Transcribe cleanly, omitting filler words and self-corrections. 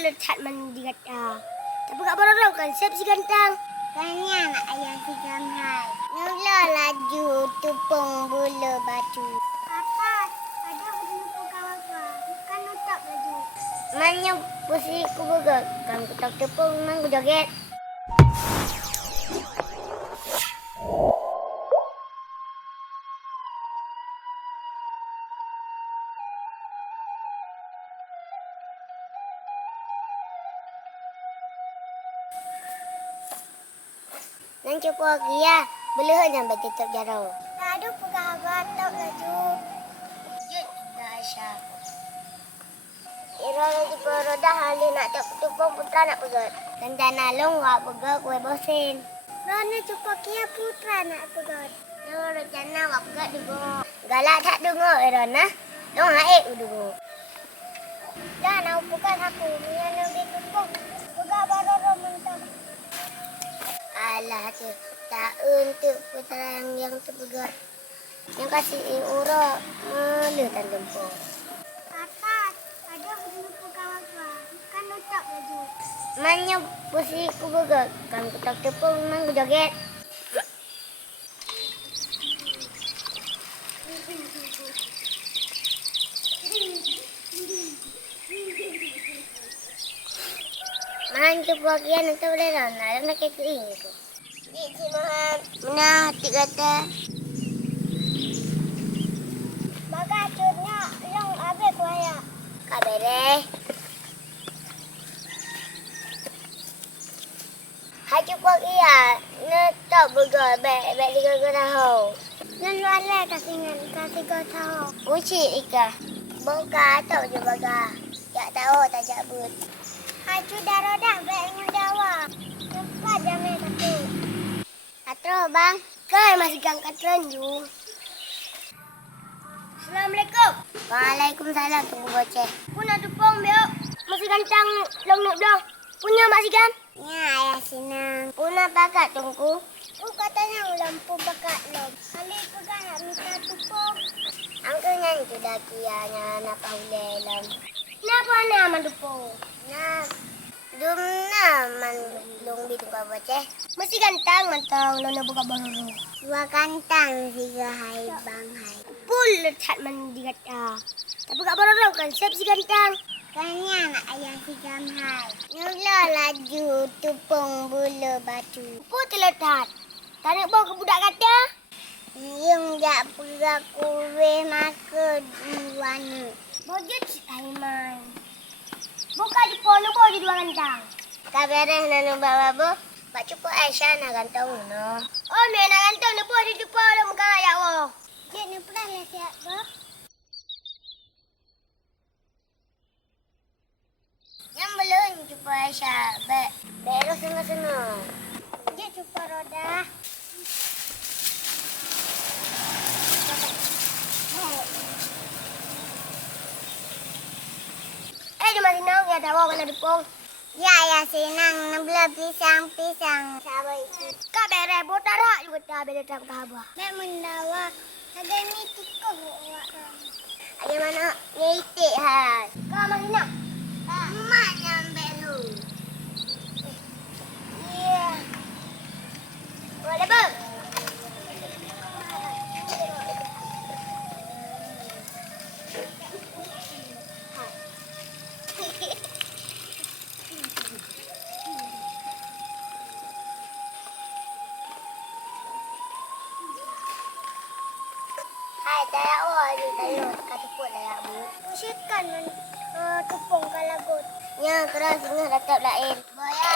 letak mandi kata. Tapi kat barang konsep si gantang. Kanya nak ayam si gamhai. Nula laju tupung bulu batu. Atas, ada bulu kawan-kawan. Bukan utak laju. Manya pusi ku bergerak. Kan ku tak tepung, memang ku joget. Nang cukup lagi ya. Belum sampai tutup jarau. Tak ada pegang batok laju. Jut dah Aisyah. Ira lagi perodah hali nak tak tupung putra nak pegat. Dan tanah long wak pegat kue bosin. Rana cukup kia putra nak pegang. Yang rencana wak pegat dugo. Galak tak dungo Irona. Dong haik dugo. Dah nak pegang aku. Yang lebih tupung. Pegang baru mentah. Alah tu. Tak untuk putra yang terpegat. Yang kasih ura malu tan jempol. Atas, ada bulu kawan-kawan. Bukan utak laju. Manya pusi ku bergerak. Kan ku tak tepung, memang ku joget. Mahan tu bagian itu boleh lah. Nak nak kering tu. Cik Mahan. Mana hati kata. Bagai cutnya, long abis kuaya. Kak bereh. Haji kuat iya. Nak tak bergerak. Baik liga gerahau. Nan luar le kasih kau tahu. Uci ika. Boka tak je baga. Tak tahu tak cabut. Hacu darah dah baiknya dawa. Cepat jamai satu. Katro bang. Kai masih gang katron ju. Assalamualaikum. Waalaikumsalam. Tunggu boceh. Puna tupung biok. Masih gantang long nuk dah. Punya Mak Sigan? Ya ayah sinang. Puna pakat tunggu. Katanya lampu bakat lom. Kali pegang nak minta tupung. Angkel nyan tu dah kianya nak paulai lam. Kenapa nak mandupung? Nah. Dum na man long bi tunggu boceh. Masih gantang mantang nona buka baru. Dua kantang tiga hai bang hai. Pul letak mandi kata. Tapi kat baru konsep si gantang. Kanya nak ayam si gamhai. Nula laju tupung bulu batu. Ku terletak. Tak nak bawa ke budak kata. Yung jak perak kuwe maka warna. Bojot si Aiman. Buka di polo bawa di dua gantang. Kak beres nanu bawa bu. Pak cukup Aisyah nak gantang no. Oh, ni nak gantang ni bawa di polo muka ayah wo. Cik ni pernah lah siap ke? Yang belum cukup Aisyah. Beres senang-senang. Cik cukup roda. Dia masih nak ya dah bawa kena depong. Ya ya senang nambah pisang-pisang. Sabar itu. Kak beres botar hak juga tak beres tak khabar. Mek mendawa. Ada ni tikuk buat. Ada mana nyitik hai. Kau masih nak? Mak nyambil lu. Ya. Boleh bang. Hai, saya awak ni tayo kata pun dah bu. Pusitkan tupung kalagut. Ya, keras dengar datap lain. Boya